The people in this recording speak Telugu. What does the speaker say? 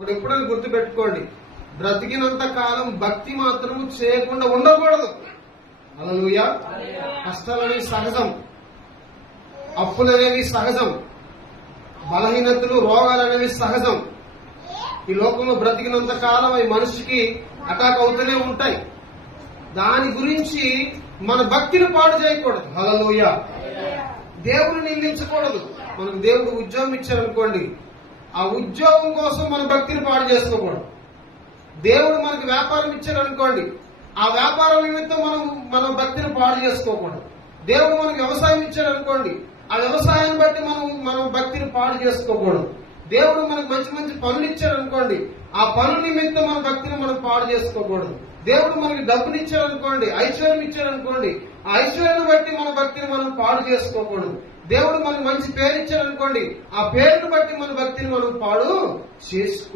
ఒకటి ఎప్పుడైనా గుర్తు పెట్టుకోండి, బ్రతికినంత కాలం భక్తి మాత్రము చేయకుండా ఉండకూడదు. హల్లెలూయా. కష్టాలనేవి సహజం, అప్పులనేవి సహజం, బలహీనతలు రోగాలనేవి సహజం. ఈ లోకంలో బ్రతికినంత కాలం అవి మనిషికి అటాక్ అవుతూనే ఉంటాయి. దాని గురించి మన భక్తిని పాడు చేయకూడదు. హల్లెలూయా. దేవుని నిందించకూడదు. మనకు దేవుడు ఉద్యోగం ఇచ్చారనుకోండి, ఆ ఉద్యోగం కోసం మన భక్తిని పాడు చేసుకోకూడదు. దేవుడు మనకి వ్యాపారం ఇచ్చారనుకోండి, ఆ వ్యాపారం నిమిత్తం మన భక్తిని పాడు చేసుకోకూడదు. దేవుడు మనకి వ్యవసాయం ఇచ్చారనుకోండి, ఆ వ్యవసాయాన్ని బట్టి మనం భక్తిని పాడు చేసుకోకూడదు. దేవుడు మనకు మంచి మంచి పనులు ఇచ్చారనుకోండి, ఆ పనుల నిమిత్తం మన భక్తిని మనం పాడు చేసుకోకూడదు. దేవుడు మనకి డబ్బుని ఇచ్చారనుకోండి, ఐశ్వర్యం ఇచ్చారనుకోండి, ఆ ఐశ్వర్యాన్ని బట్టి మన భక్తిని మనం పాడు చేసుకోకూడదు. దేవుడు మనకు మంచి పేరు ఇచ్చారనుకోండి, ఆ పేరును బట్టి మన భక్తిని మనం పాడు చేసుకో